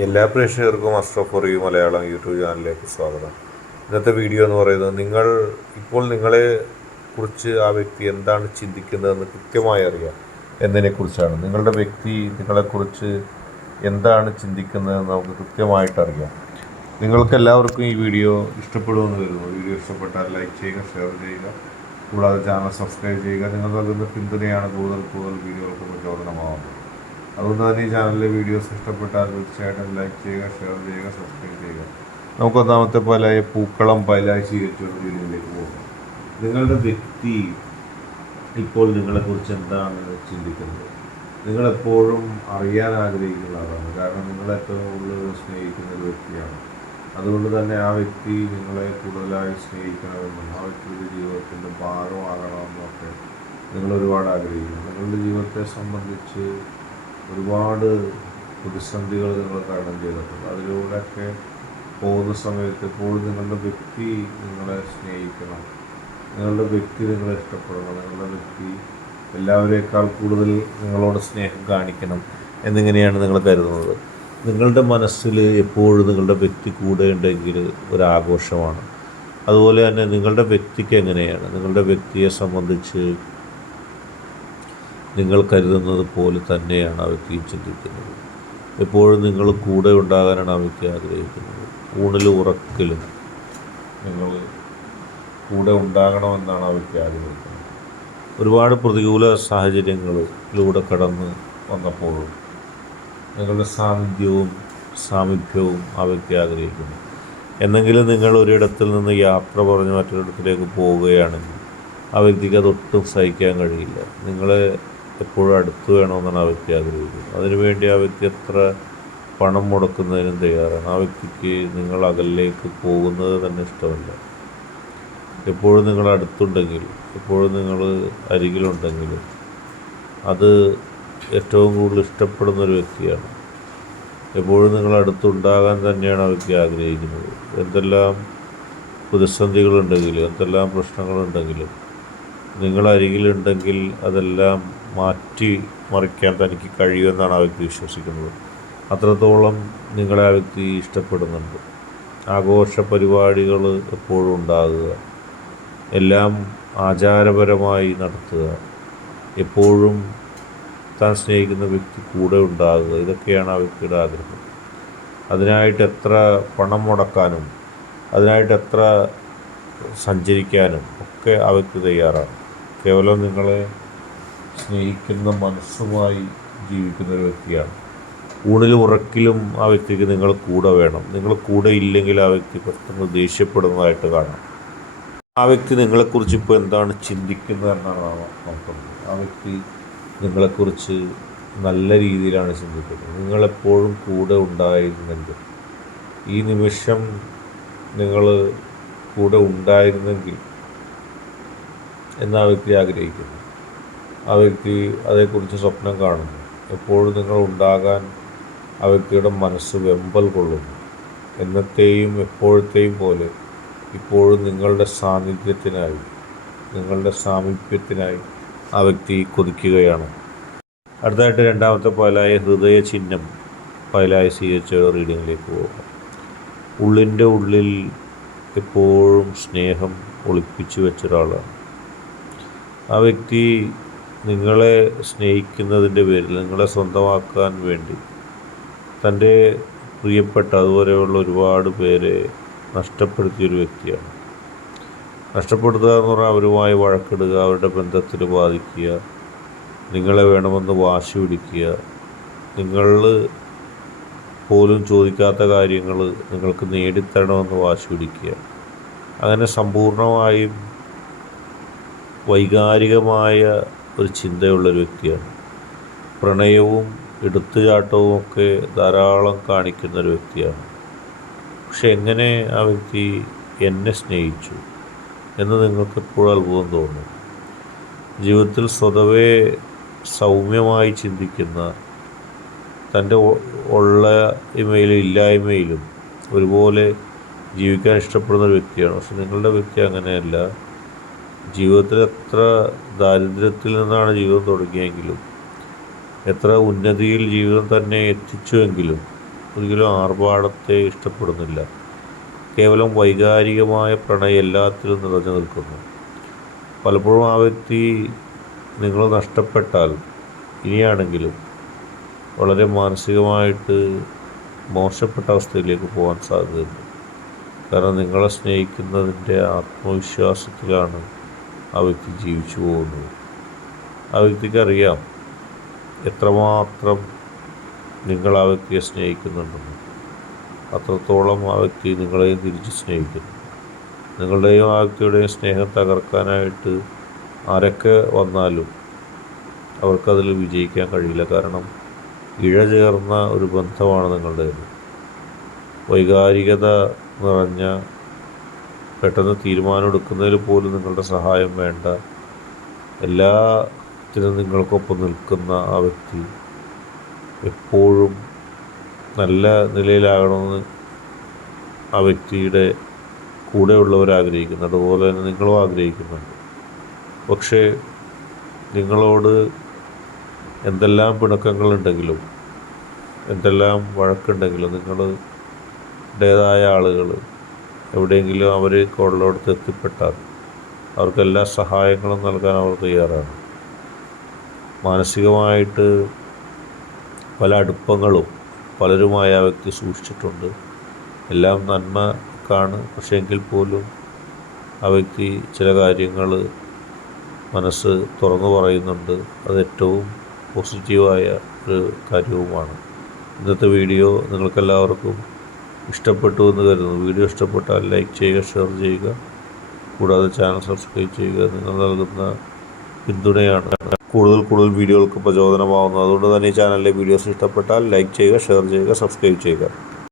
എല്ലാ പ്രേക്ഷകർക്കും Ashraf for you Malayalam YouTube ചാനലിലേക്ക് സ്വാഗതം. ഇന്നത്തെ വീഡിയോ എന്ന് പറയുന്നത് നിങ്ങളെ കുറിച്ച് ആ വ്യക്തി എന്താണ് ചിന്തിക്കുന്നതെന്ന് കൃത്യമായി അറിയാം എന്നതിനെക്കുറിച്ചാണ്. നിങ്ങളുടെ വ്യക്തി നിങ്ങളെക്കുറിച്ച് എന്താണ് ചിന്തിക്കുന്നതെന്ന് നമുക്ക് കൃത്യമായിട്ടറിയാം. നിങ്ങൾക്ക് എല്ലാവർക്കും ഈ വീഡിയോ ഇഷ്ടപ്പെടുമെന്ന് വരുന്നു. വീഡിയോ ഇഷ്ടപ്പെട്ടാൽ ലൈക്ക് ചെയ്യുക, ഷെയർ ചെയ്യുക, കൂടാതെ ചാനൽ സബ്സ്ക്രൈബ് ചെയ്യുക. നിങ്ങൾ നൽകുന്ന പിന്തുണയാണ് കൂടുതൽ വീഡിയോകൾക്ക് പ്രചോദനമാവുന്നത്. അതുകൊണ്ട് തന്നെ ഈ ചാനലിലെ വീഡിയോസ് ഇഷ്ടപ്പെട്ടാൽ തീർച്ചയായിട്ടും ലൈക്ക് ചെയ്യുക, ഷെയർ ചെയ്യുക, സബ്സ്ക്രൈബ് ചെയ്യുക. നമുക്കൊന്നാമത്തെ പലായ പൂക്കളം പൈലായി സ്വീകരിച്ചുള്ള വീഡിയോയിലേക്ക് പോകും. നിങ്ങളുടെ വ്യക്തി ഇപ്പോൾ നിങ്ങളെക്കുറിച്ച് എന്താണ് ചിന്തിക്കുന്നത്? നിങ്ങളെപ്പോഴും അറിയാൻ ആഗ്രഹിക്കുന്ന ആളാണ്. കാരണം നിങ്ങളെ ഏറ്റവും കൂടുതൽ സ്നേഹിക്കുന്ന ഒരു വ്യക്തിയാണ്. അതുകൊണ്ട് തന്നെ ആ വ്യക്തി നിങ്ങളെ കൂടുതലായി സ്നേഹിക്കണമെന്നും ആ വ്യക്തിയുടെ ജീവിതത്തിൻ്റെ ഭാഗമാകണമെന്നും ഒക്കെ നിങ്ങൾ ഒരുപാട് ആഗ്രഹിക്കുന്നു. നിങ്ങളുടെ ജീവിതത്തെ സംബന്ധിച്ച് ഒരുപാട് പ്രതിസന്ധികൾ നിങ്ങൾ തരണം ചെയ്തിട്ടുണ്ട്. അതിലൂടെയൊക്കെ പോകുന്ന സമയത്ത് എപ്പോഴും നിങ്ങളുടെ വ്യക്തി നിങ്ങളെ സ്നേഹിക്കണം, നിങ്ങളുടെ വ്യക്തി നിങ്ങളെ ഇഷ്ടപ്പെടണം, നിങ്ങളുടെ വ്യക്തി എല്ലാവരേക്കാൾ കൂടുതൽ നിങ്ങളോട് സ്നേഹം കാണിക്കണം എന്നിങ്ങനെയാണ് നിങ്ങൾ കരുതുന്നത്. നിങ്ങളുടെ മനസ്സിൽ എപ്പോഴും നിങ്ങളുടെ വ്യക്തി കൂടെ ഉണ്ടെങ്കിൽ ഒരാഘോഷമാണ്. അതുപോലെ തന്നെ നിങ്ങളുടെ വ്യക്തിക്ക് എങ്ങനെയാണ്, നിങ്ങളുടെ വ്യക്തിയെ സംബന്ധിച്ച് നിങ്ങൾ കരുതുന്നത് പോലെ തന്നെയാണ് ആ വ്യക്തി ചിന്തിക്കുന്നത്. എപ്പോഴും നിങ്ങൾ കൂടെ ഉണ്ടാകാനാണ് ആ വ്യക്തി ആഗ്രഹിക്കുന്നത്. ഊണിലും ഉറക്കിലും നിങ്ങൾ കൂടെ ഉണ്ടാകണമെന്നാണ് ആ വ്യക്തി ആഗ്രഹിക്കുന്നത്. ഒരുപാട് പ്രതികൂല സാഹചര്യങ്ങളിലൂടെ കടന്ന് വന്നപ്പോഴും നിങ്ങളുടെ സാന്നിധ്യവും സാമീപ്യവും ആ വ്യക്തി ആഗ്രഹിക്കുന്നു. എന്നെങ്കിലും നിങ്ങൾ ഒരിടത്തിൽ നിന്ന് യാത്ര പറഞ്ഞ് മറ്റൊരിടത്തിലേക്ക് പോവുകയാണെങ്കിൽ ആ വ്യക്തിക്ക് അതൊട്ടും സഹിക്കാൻ കഴിയില്ല. നിങ്ങളെ എപ്പോഴും അടുത്ത് വേണമെന്നാണ് ആ വ്യക്തി ആഗ്രഹിക്കുന്നത്. അതിനുവേണ്ടി ആ വ്യക്തി എത്ര പണം മുടക്കുന്നതിനും തയ്യാറാണ്. ആ വ്യക്തിക്ക് നിങ്ങൾ അകലിലേക്ക് പോകുന്നത് തന്നെ ഇഷ്ടമല്ല. എപ്പോഴും നിങ്ങൾ അടുത്തുണ്ടെങ്കിൽ, എപ്പോഴും നിങ്ങൾ അരികിലുണ്ടെങ്കിൽ അത് ഏറ്റവും കൂടുതൽ ഇഷ്ടപ്പെടുന്നൊരു വ്യക്തിയാണ്. എപ്പോഴും നിങ്ങൾ അടുത്തുണ്ടാകാൻ തന്നെയാണ് ആ വ്യക്തി ആഗ്രഹിക്കുന്നത്. എന്തെല്ലാം പ്രതിസന്ധികളുണ്ടെങ്കിലും എന്തെല്ലാം പ്രശ്നങ്ങളുണ്ടെങ്കിലും നിങ്ങൾ അരികിലുണ്ടെങ്കിൽ അതെല്ലാം മാറ്റി മറിക്കാൻ തനിക്ക് കഴിയുമെന്നാണ് ആ വ്യക്തി വിശ്വസിക്കുന്നത്. അത്രത്തോളം നിങ്ങളെ ആ വ്യക്തി ഇഷ്ടപ്പെടുന്നുണ്ട്. ആഘോഷ പരിപാടികൾ എപ്പോഴും ഉണ്ടാകുക, എല്ലാം ആചാരപരമായി നടത്തുക, എപ്പോഴും താൻ സ്നേഹിക്കുന്ന വ്യക്തി കൂടെ ഉണ്ടാകുക, ഇതൊക്കെയാണ് ആ വ്യക്തിയുടെ ആഗ്രഹം. അതിനായിട്ട് എത്ര പണം മുടക്കാനും അതിനായിട്ട് എത്ര സഞ്ചരിക്കാനും ഒക്കെ ആ വ്യക്തി തയ്യാറാണ്. കേവലം നിങ്ങളെ സ്നേഹിക്കുന്ന മനസ്സുമായി ജീവിക്കുന്ന ഒരു വ്യക്തിയാണ്. ഊണിലും ഉറക്കിലും ആ വ്യക്തിക്ക് നിങ്ങൾ കൂടെ വേണം. നിങ്ങൾ കൂടെ ഇല്ലെങ്കിൽ ആ വ്യക്തി പെട്ടെന്ന് ദേഷ്യപ്പെടുന്നതായിട്ട് കാണാം. ആ വ്യക്തി നിങ്ങളെക്കുറിച്ച് ഇപ്പോൾ എന്താണ് ചിന്തിക്കുന്നത് എന്നാണ് നോക്കുന്നത്. ആ വ്യക്തി നിങ്ങളെക്കുറിച്ച് നല്ല രീതിയിലാണ് ചിന്തിക്കുന്നത്. നിങ്ങളെപ്പോഴും കൂടെ ഉണ്ടായിരുന്നെങ്കിൽ, ഈ നിമിഷം നിങ്ങൾ കൂടെ ഉണ്ടായിരുന്നെങ്കിൽ എന്ന് ആ വ്യക്തി ആഗ്രഹിക്കുന്നു. ആ വ്യക്തി അതേക്കുറിച്ച് സ്വപ്നം കാണുന്നു. എപ്പോഴും നിങ്ങൾ ഉണ്ടാകാൻ ആ വ്യക്തിയുടെ മനസ്സ് വെമ്പൽ കൊള്ളുന്നു. എന്നത്തെയും എപ്പോഴത്തെയും പോലെ ഇപ്പോഴും നിങ്ങളുടെ സാന്നിധ്യത്തിനായി, നിങ്ങളുടെ സാമീപ്യത്തിനായി ആ വ്യക്തി കൊതിക്കുകയാണ്. അടുത്തതായിട്ട് രണ്ടാമത്തെ പൈലായ ഹൃദയ ചിഹ്നം പൈലായ സ്വീകരിച്ച റീഡിങ്ങിലേക്ക് പോകാം. ഉള്ളിൻ്റെ ഉള്ളിൽ എപ്പോഴും സ്നേഹം ഒളിപ്പിച്ചു വെച്ചൊരാളാണ് ആ വ്യക്തി. നിങ്ങളെ സ്നേഹിക്കുന്നതിൻ്റെ പേരിൽ, നിങ്ങളെ സ്വന്തമാക്കാൻ വേണ്ടി തൻ്റെ പ്രിയപ്പെട്ട അതുപോലെയുള്ള ഒരുപാട് പേരെ നഷ്ടപ്പെടുത്തിയൊരു വ്യക്തിയാണ്. നഷ്ടപ്പെടുത്തുക എന്ന് പറഞ്ഞാൽ അവരുമായി വഴക്കിടുക, അവരുടെ ബന്ധത്തിൽ ബാധിക്കുക, നിങ്ങളെ വേണമെന്ന് വാശി പിടിക്കുക, നിങ്ങൾ പോലും ചോദിക്കാത്ത കാര്യങ്ങൾ നിങ്ങൾക്ക് നേടിത്തരണമെന്ന് വാശി പിടിക്കുക. അങ്ങനെ സമ്പൂർണമായും വൈകാരികമായ ഒരു ചിന്തയുള്ളൊരു വ്യക്തിയാണ്. പ്രണയവും എടുത്തുചാട്ടവും ഒക്കെ ധാരാളം കാണിക്കുന്നൊരു വ്യക്തിയാണ്. പക്ഷെ എങ്ങനെ ആ വ്യക്തി എന്നെ സ്നേഹിച്ചു എന്ന് നിങ്ങൾക്ക് എപ്പോഴും അത്ഭുതം തോന്നും. ജീവിതത്തിൽ സ്വതവേ സൗമ്യമായി ചിന്തിക്കുന്ന, തൻ്റെ ഉള്ളയിമയിലും ഇല്ലായ്മയിലും ഒരുപോലെ ജീവിക്കാൻ ഇഷ്ടപ്പെടുന്ന ഒരു വ്യക്തിയാണ്. പക്ഷെ നിങ്ങളുടെ വ്യക്തി അങ്ങനെയല്ല. ജീവിതത്തിൽ എത്ര ദാരിദ്ര്യത്തിൽ നിന്നാണ് ജീവിതം തുടങ്ങിയെങ്കിലും, എത്ര ഉന്നതിയിൽ ജീവിതം തന്നെ എത്തിച്ചുവെങ്കിലും ഒരിക്കലും ആർഭാടത്തെ ഇഷ്ടപ്പെടുന്നില്ല. കേവലം വൈകാരികമായ പ്രണയം എല്ലാത്തിലും നിറഞ്ഞു നിൽക്കുന്നു. പലപ്പോഴും ആ വ്യക്തി നിങ്ങൾ നഷ്ടപ്പെട്ടാൽ ഇനിയാണെങ്കിലും വളരെ മാനസികമായിട്ട് മോശപ്പെട്ട അവസ്ഥയിലേക്ക് പോകാൻ സാധ്യതയുണ്ട്. കാരണം നിങ്ങളെ സ്നേഹിക്കുന്നതിൻ്റെ ആത്മവിശ്വാസത്തിലാണ് ആ വ്യക്തി ജീവിച്ചു പോകുന്നത്. ആ വ്യക്തിക്കറിയാം എത്രമാത്രം നിങ്ങൾ ആ വ്യക്തിയെ സ്നേഹിക്കുന്നുണ്ടെന്ന്. അത്രത്തോളം ആ വ്യക്തി നിങ്ങളെയും തിരിച്ച് സ്നേഹിക്കുന്നു. നിങ്ങളുടെയും ആ വ്യക്തിയുടെയും സ്നേഹം തകർക്കാനായിട്ട് ആരൊക്കെ വന്നാലും അവർക്കതിൽ വിജയിക്കാൻ കഴിയില്ല. കാരണം ഇഴചേർന്ന ഒരു ബന്ധമാണ് നിങ്ങളുടേത്. വൈകാരികത നിറഞ്ഞ, പെട്ടെന്ന് തീരുമാനമെടുക്കുന്നതിൽ പോലും നിങ്ങളുടെ സഹായം വേണ്ട, എല്ലാത്തിനും നിങ്ങൾക്കൊപ്പം നിൽക്കുന്ന ആ വ്യക്തി എപ്പോഴും നല്ല നിലയിലാകണമെന്ന് ആ വ്യക്തിയുടെ കൂടെയുള്ളവർ ആഗ്രഹിക്കുന്നു. അതുപോലെ തന്നെ നിങ്ങളും ആഗ്രഹിക്കുന്നുണ്ട്. പക്ഷേ നിങ്ങളോട് എന്തെല്ലാം പിണക്കങ്ങളുണ്ടെങ്കിലും എന്തെല്ലാം വഴക്കുണ്ടെങ്കിലും നിങ്ങളുടേതായ ആളുകൾ എവിടെയെങ്കിലും അവർ കൊള്ളോടത്ത് എത്തിപ്പെട്ടാൽ അവർക്കെല്ലാ സഹായങ്ങളും നൽകാൻ അവർ തയ്യാറാണ്. മാനസികമായിട്ട് പല അടുപ്പങ്ങളും പലരുമായി ആ വ്യക്തി സൂക്ഷിച്ചിട്ടുണ്ട്. എല്ലാം നന്മക്കാണ്. പക്ഷേ എങ്കിൽ പോലും ആ വ്യക്തി ചില കാര്യങ്ങൾ മനസ്സ് തുറന്നു പറയുന്നുണ്ട്. അത് ഏറ്റവും പോസിറ്റീവായ ഒരു കാര്യവുമാണ്. ഇന്നത്തെ വീഡിയോ നിങ്ങൾക്കെല്ലാവർക്കും ഇഷ്ടപ്പെട്ടു എന്ന് കരുതുന്നു. വീഡിയോ ഇഷ്ടപ്പെട്ടാൽ ലൈക്ക് ചെയ്യുക, ഷെയർ ചെയ്യുക, കൂടാതെ ചാനൽ സബ്സ്ക്രൈബ് ചെയ്യുക. നിങ്ങൾ നൽകുന്ന പിന്തുണയാണ് കൂടുതൽ വീഡിയോകൾക്ക് പ്രചോദനമാവുന്നത്. അതുകൊണ്ട് തന്നെ ഈ ചാനലിലെ വീഡിയോസ് ഇഷ്ടപ്പെട്ടാൽ ലൈക്ക് ചെയ്യുക, ഷെയർ ചെയ്യുക, സബ്സ്ക്രൈബ് ചെയ്യുക.